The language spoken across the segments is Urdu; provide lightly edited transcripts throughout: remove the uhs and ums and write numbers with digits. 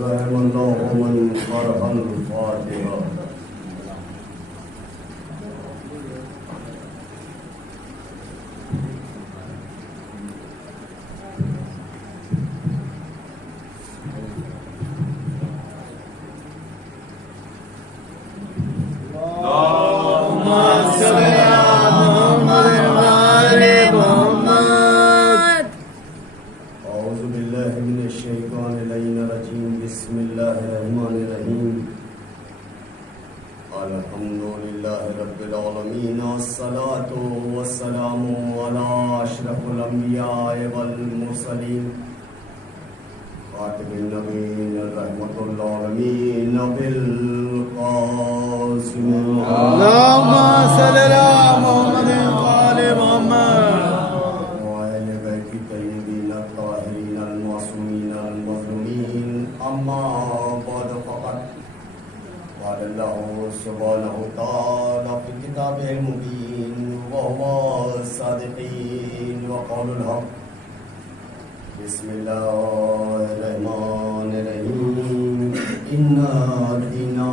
رحم اللہ من قرأ الفاتحہ. بسم اللہ الرحمن الرحیم. انا دینا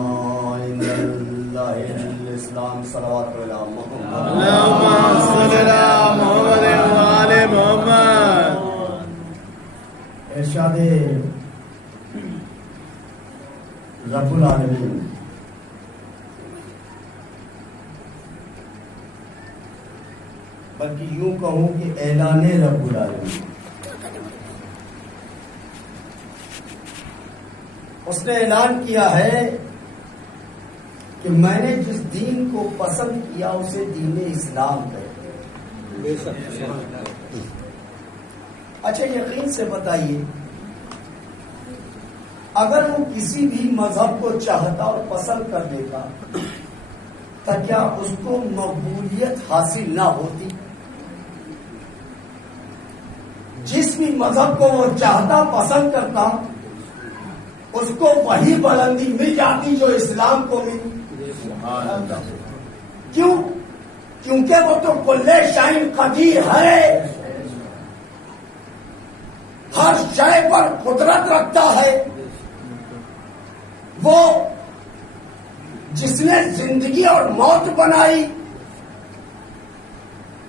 عند اللہ الاسلام. صلوات علی محمد. اللہم صل علی محمد وآل محمد. ارشاد رب العالمین بلکہ یوں کہوں کہ اعلان رب العالمین. اس نے اعلان کیا ہے کہ میں نے جس دین کو پسند کیا اسے دین اسلام کہتے ہیں. اچھا یقین سے بتائیے اگر وہ کسی بھی مذہب کو چاہتا اور پسند کر دیتا تو کیا اس کو مقبولیت حاصل نہ ہوتی؟ جس بھی مذہب کو وہ چاہتا پسند کرتا اس کو وہی بلندی مل جاتی جو اسلام کو ملی. کیوں؟ کیونکہ وہ تو کل شیء قدیر ہے، ہر شے پر قدرت رکھتا ہے. وہ جس نے زندگی اور موت بنائی،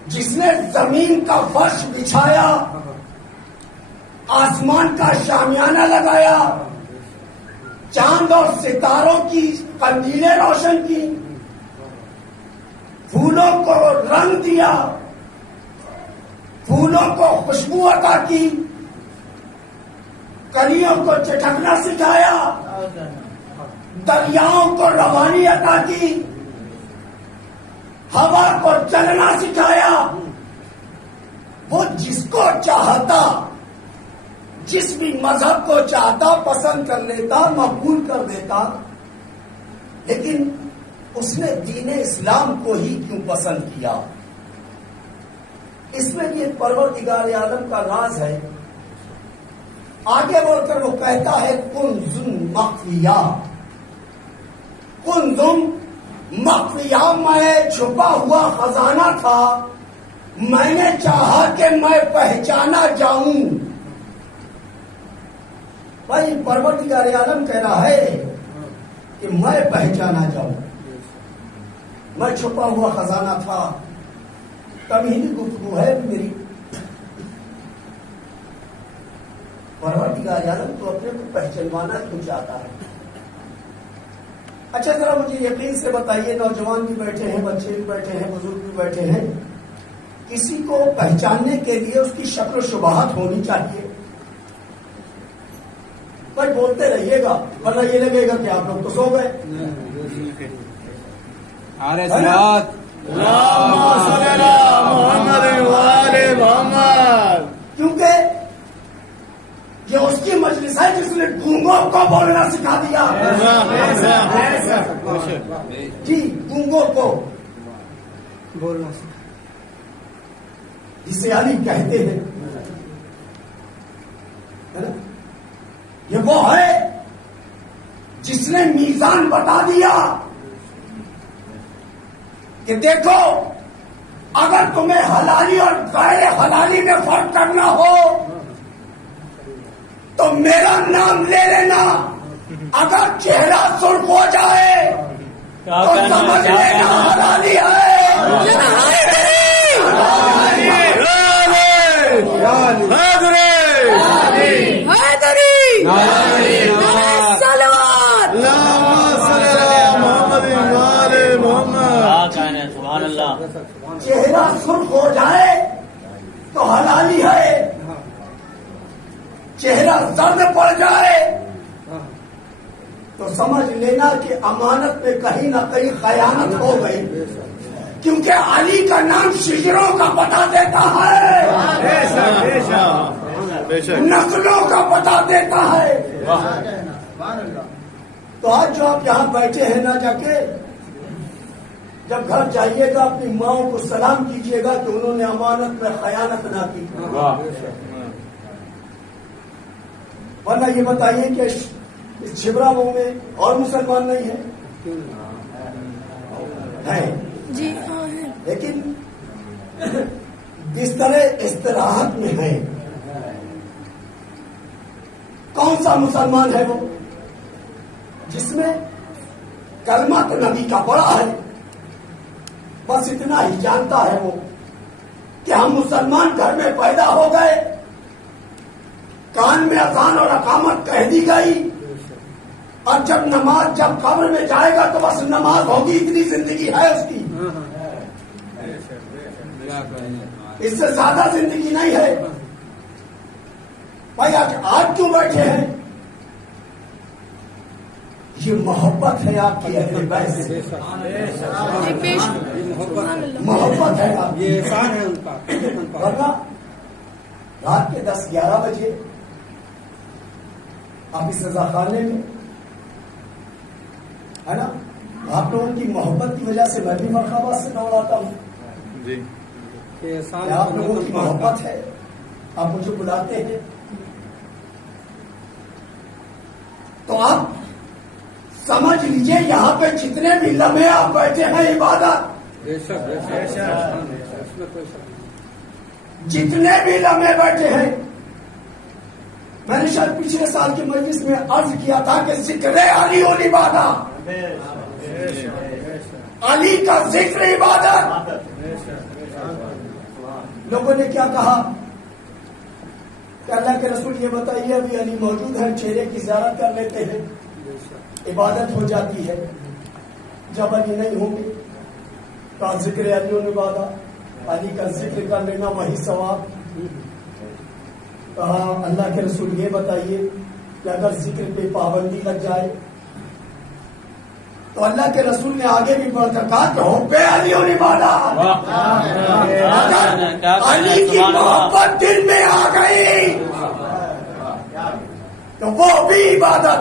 جس نے زمین کا فرش بچھایا، آسمان کا شامیانہ لگایا، چاند اور ستاروں کی قندیلیں روشن کی، پھولوں کو رنگ دیا، پھولوں کو خوشبو عطا کی، کلیوں کو چٹکنا سکھایا، دریاؤں کو روانی عطا کی، ہوا کو چلنا سکھایا. وہ جس کو چاہتا، جس بھی مذہب کو چاہتا پسند کر لیتا، مقبول کر دیتا. لیکن اس نے دین اسلام کو ہی کیوں پسند کیا؟ اس میں یہ پروردگار عالم کا راز ہے. آگے بول کر وہ کہتا ہے کنز مخفیہ. کنز مخفیہ میں چھپا ہوا خزانہ تھا، میں نے چاہا کہ میں پہچانا جاؤں. بھائی پروردگار عالم کہہ رہا ہے کہ میں پہچانا جاؤں. میں چھپا ہوا خزانہ تھا. کبھی گفتگو ہے میری. پروردگار عالم تو اپنے کو پہچانوانا کیوں چاہتا ہے؟ اچھا ذرا مجھے یقین سے بتائیے، نوجوان بھی بیٹھے ہیں، بچے بھی بیٹھے ہیں، بزرگ بھی بیٹھے ہیں، کسی کو پہچاننے کے لیے اس کی شکل و شباہت ہونی چاہیے. بھائی بولتے رہیے گا ورنہ یہ لگے گا کہ آپ لوگ تو سو گئے. کیونکہ یہ اس کی مجلس ہے جس نے گونگوں کو بولنا سکھا دیا. جی گونگوں کو بولنا سکھا، جسے علی کہتے ہیں. یہ وہ ہے جس نے میزان بتا دیا کہ دیکھو اگر تمہیں حلالی اور غیر حلالی میں فرق کرنا ہو تو میرا نام لے لینا. اگر چہرہ سرخ ہو جائے تو سمجھ لینا حلالی ہے. چہرہ سرخ ہو جائے تو حلالی ہے. چہرہ زرد پڑ جائے تو سمجھ لینا کہ امانت میں کہیں نہ کہیں خیانت ہو گئی. کیونکہ علی کا نام شجروں کا پتہ دیتا ہے, نسلوں کا پتہ دیتا ہے. تو آج جو آپ یہاں بیٹھے ہیں نہ جا کے جب گھر جائیے گا اپنی ماں کو سلام کیجیے گا کہ انہوں نے امانت میں خیانت نہ کی. ورنہ یہ بتائیے کہ اس چھبراوں میں اور مسلمان نہیں ہیں؟ جی ہاں ہے. لیکن بستر استراحت میں ہے. کون سا مسلمان ہے وہ جس میں کلمہ تو نبی کا پڑا ہے, بس اتنا ہی جانتا ہے وہ کہ ہم مسلمان گھر میں پیدا ہو گئے, کان میں اذان اور اقامت کہہ دی گئی, اور جب قبر میں جائے گا تو بس نماز ہوگی. اتنی زندگی ہے اس کی, اس سے زیادہ زندگی نہیں ہے. بھائی آج کیوں بیٹھے ہیں؟ یہ محبت ہے آپ کی اہل بیت سے, محبت ہے آپ کی. ورنہ رات کے 10-11 بجے آپ اس رضا خانے میں ہے نا, آپ لوگوں کی محبت کی وجہ سے میں بھی مرحبا سے دوڑاتا ہوں. آپ لوگوں کی محبت ہے, آپ مجھے بلاتے ہیں. تو آپ سمجھ لیجئے یہاں پہ جتنے بھی لمحے آپ بیٹھے ہیں عبادت, جتنے بھی لمحے بیٹھے ہیں, میں نے شاید پچھلے سال کی مجلس میں عرض کیا تھا کہ ذکر علی عبادت, علی کا ذکر عبادت. لوگوں نے کیا کہا کہ اللہ کے رسول یہ بتائیے ابھی علی موجود ہے, چہرے کی زیارت کر لیتے ہیں, عبادت ہو جاتی ہے. جب علی نہیں ہوں گے تو ذکر علی عبادت, علی کا ذکر کر لینا وہی ثواب. کہا اللہ کے رسول یہ بتائیے کہ اگر ذکر پہ پابندی لگ جائے تو اللہ کے رسول نے آگے بھی بڑھ کر کہا کہ حب علی عبادت. علی کی محبت دل میں آ گئی تو وہ بھی عبادت.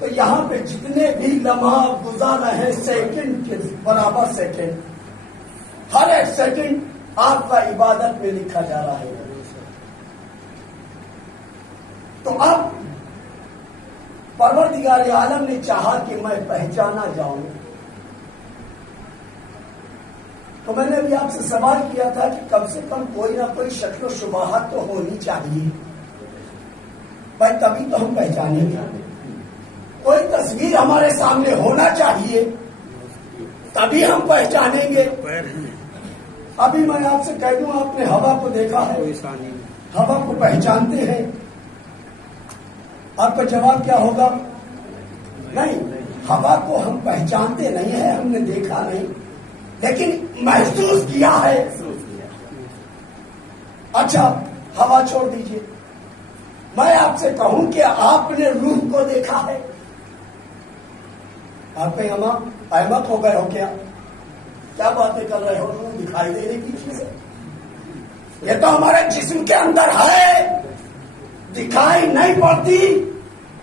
تو یہاں پہ جتنے بھی لمحہ گزارا ہے سیکنڈ کے برابر سیکنڈ, ہر ایک سیکنڈ آپ کا عبادت میں لکھا جا رہا ہے. تو اب پروردگار عالم نے چاہا کہ میں پہچانا جاؤں, تو میں نے ابھی آپ سے سوال کیا تھا کہ کم سے کم کوئی نہ کوئی شکل و شباہت تو ہونی چاہیے بھائی, تبھی تو ہم پہچانیں گے. کوئی تصویر ہمارے سامنے ہونا چاہیے تبھی ہم پہچانیں گے. ابھی میں آپ سے کہہ دوں, آپ نے ہوا کو دیکھا ہے, ہوا کو پہچانتے ہیں, آپ کا جواب کیا ہوگا؟ نہیں, ہوا کو ہم پہچانتے نہیں ہیں, ہم نے دیکھا نہیں لیکن محسوس کیا ہے. اچھا ہوا چھوڑ دیجئے, میں آپ سے کہوں کہ آپ نے روح کو دیکھا ہے؟ آپ کہیں احمد ہو گئے ہو کیا باتیں کر رہے ہو, روح دکھائی دینے کی چیز ہے, یہ تو ہمارے جسم کے اندر ہے, دکھائی نہیں پڑتی,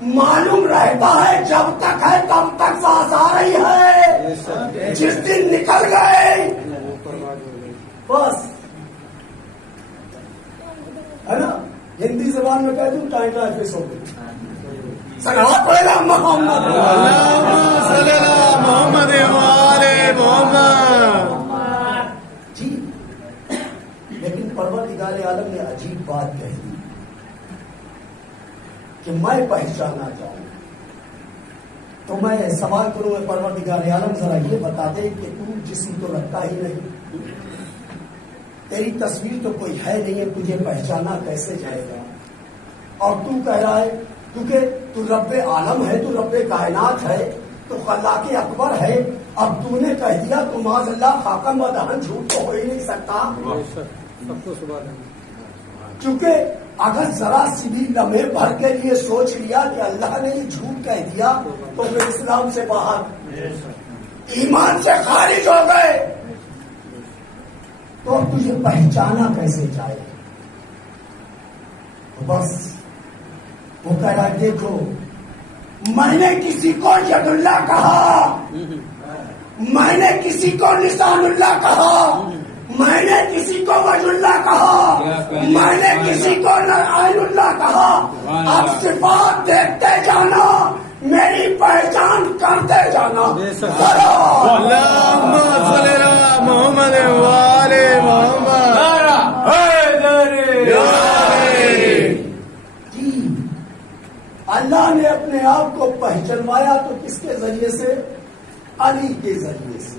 معلوم رہتا ہے جب تک ہے تب تک سانس آ رہی ہے, جس دن نکل گئے بس, ہے نا. ہندی زبان میں کہہ دوں ٹائم ایفیس ہو گئی. صلوات پڑھے گا محمد محمد جی. لیکن پروردگار عالم نے عجیب بات کہی, کہ میں پہچانا جاؤں. تو میں سوال کروں گا پروردگار عالم ذرا یہ بتا دے کہ تو جسم تو رکھتا ہی نہیں, تیری تصویر تو کوئی ہے نہیں ہے, تجھے پہچانا کیسے جائے گا؟ اور تو کہہ رہا ہے کیونکہ تو رب عالم ہے, تو رب کائنات ہے, تو خلاق اکبر ہے. اب تو نے کہہ دیا تو معاذ اللہ خاکم و دہن, جھوٹ تو ہو ہی نہیں سکتا. کیونکہ اگر ذرا سی بھی لمحے بھر کے لیے سوچ لیا کہ اللہ نے یہ جھوٹ کہہ دیا تو پھر اسلام سے باہر, ایمان سے خارج ہو گئے. تو تجھے پہچانا کیسے جائے؟ بس وہ کہہ رہا ہے دیکھو میں نے کسی کو ید اللہ کہا, میں نے کسی کو لسان اللہ کہا, میں نے کسی کو وجہ اللہ کہا, میں نے کسی کو عین اللہ کہا. اب صفات دیکھتے جانا, میری پہچان کرتے جانا. اللہم صلی علی محمد وآل محمد. جی اللہ نے اپنے آپ کو پہچنوایا تو کس کے ذریعے سے؟ علی کے ذریعے سے.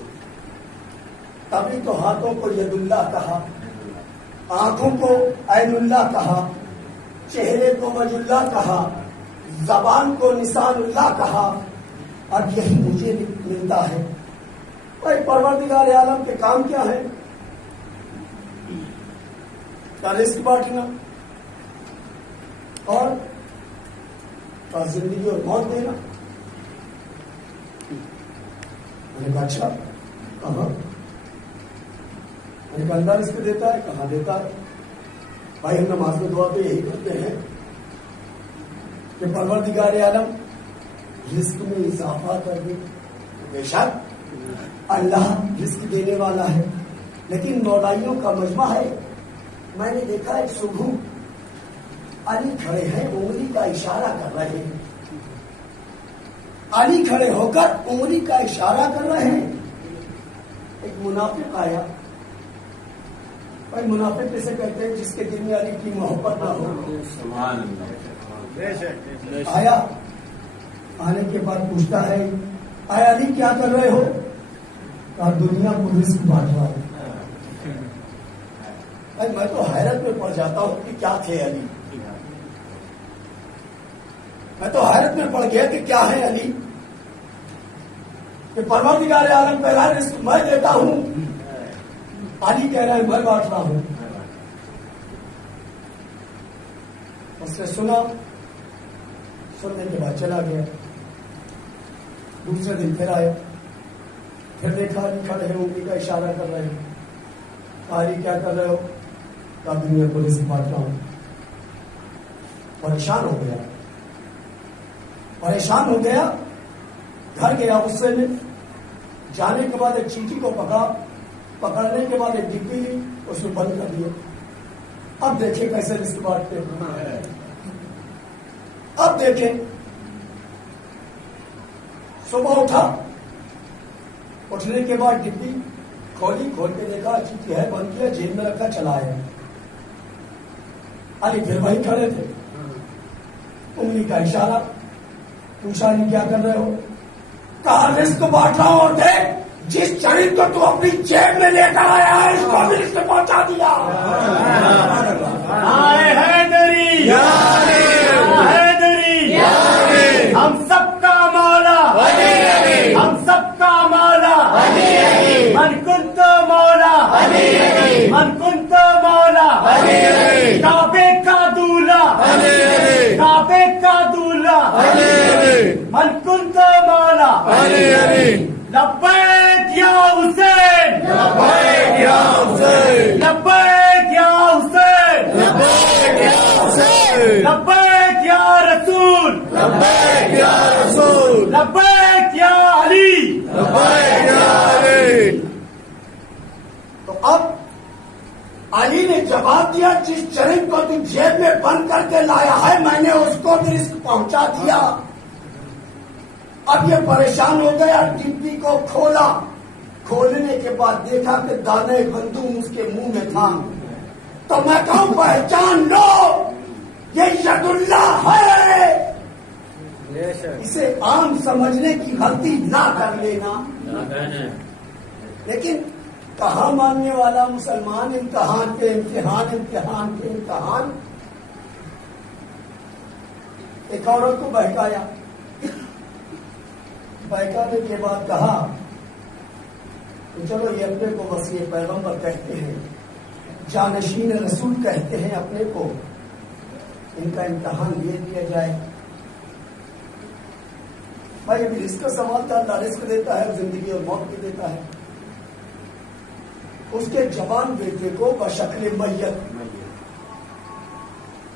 تبھی تو ہاتھوں کو ید اللہ کہا, آنکھوں کو عین اللہ کہا, چہرے کو وجہ اللہ کہا, زبان کو لسان اللہ کہا. اب یہی مجھے ملتا ہے. بھائی پروردگار عالم کے کام کیا ہے؟ رزق بانٹنا اور زندگی اور موت دینا. میں نے کہا اچھا کہاں؟ میں نے کہا اللہ رزق دیتا ہے, کہاں دیتا ہے؟ بھائی ہم نماز میں دعا تو یہی کرتے ہیں کہ پروردگار عالم رزق میں اضافہ کر دے. بے شک اللہ رزق دینے والا ہے, لیکن نولائیوں کا مجمع ہے. میں نے دیکھا ایک صبح علی کھڑے ہیں, انگلی کا اشارہ کر رہے ہیں. علی کھڑے ہو کر انگلی کا اشارہ کر رہے ہیں. ایک منافق آیا. بھائی منافق کیسے کہتے ہیں؟ جس کے دل میں علی کی محبت نہ ہو. آیا, آنے کے بعد پوچھتا ہے اے علی کیا کر رہے ہو؟ کہا دنیا کو رزق بانٹ رہا ہوں. میں تو حیرت میں پڑ جاتا ہوں کہ کیا تھے علی. میں تو حیرت میں پڑ گیا کہ کیا ہے علی, کہ پروردگار عالم پہلا رزق میں دیتا ہوں, علی کہہ رہا ہے میں بانٹ رہا ہوں. اس نے سنا, سننے کے بعد چلا گیا. دوسرے دن پھر آیا, پھر دیکھا علی کھڑے ہیں, انگلی کا اشارہ کر رہے ہیں. علی کیا کر رہے ہو؟ کہا دنیا کو رزق بانٹ رہا ہوں. پریشان ہو گیا, پریشان ہو گیا, گھر گیا غصے میں. جانے کے بعد ایک چیٹی کو پکڑا, پکڑنے کے بعد ایک ڈبی لی, اس میں بند کر دیا. اب دیکھیں کیسے رزق بانٹتے ہیں. اب دیکھیں صبح اٹھا, اٹھنے کے بعد ڈبی کھولی, کھول کے دیکھا چیٹی ہے, بند کیا, جیب میں رکھا, چلا آیا. علی پھر وہیں کھڑے تھے, انگلی کا اشارہ. پوچھا علی کیا کر رہے ہو؟ کہا رزق بانٹ رہا ہوں, اور دیکھ جس چرید کو تو اپنی جیب میں لے کر آیا ہے اس کو بھی رزق پہنچا دیا. حیدری ہم سب کا مولا, ہم سب کا مولا, من کنت مولا, من کنت مولا, کعبے کا دولہ, کعبے کا دولہ, من کنت مولا. لبیک یا حسین, لبیک یا حسین, لبیک یا حسین, لبیک یا حسین, لبیک یا رسول, لبیک یا رسول, لبیک یا علی, لبیک یا علی. تو اب علی نے جواب دیا جس چرید کو تو جیب میں بند کر کے لایا ہے میں نے اس کو بھی رزق پہنچا دیا. اب یہ پریشان ہو گیا, ڈبی کو کھولا, کھولنے کے بعد دیکھا کہ دانے گندم اس کے منہ میں تھا. تو میں کہوں پہچان لو یہ ید اللہ ہے. بے شک. اسے عام سمجھنے کی غلطی نہ کر لینا. لیکن کہاں ماننے والا مسلمان امتحان کے امتحان امتحان کے امتحان. ایک عورت کو بہکایا. بہکانے کے بعد کہا کہ چلو یہ اپنے کو وسیع پیغمبر کہتے ہیں, جانشین رسول کہتے ہیں اپنے کو, ان کا امتحان لے لیا جائے. بھائی ابھی رزق کا سوال تھا. اللہ رزق دیتا ہے, زندگی اور موت بھی دیتا ہے. اس کے جوان بیٹے کو بشکل میت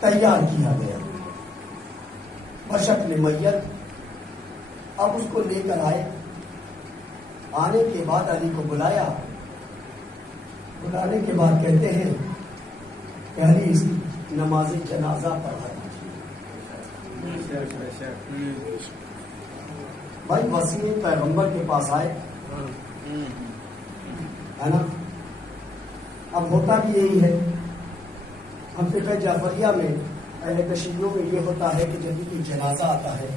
تیار کیا گیا, بشکل میت. اب اس کو لے کر آئے. آنے کے بعد علی کو بلایا. بلانے کے بعد کہتے ہیں کہ علی اس کی نماز جنازہ پڑھایا. بھائی وسیع پیغمبر کے پاس آئے, ہے نا. اب ہوتا بھی یہی ہے. ہم فقہ جعفریہ میں اہل تشیعوں میں یہ ہوتا ہے کہ جب بھی جنازہ آتا ہے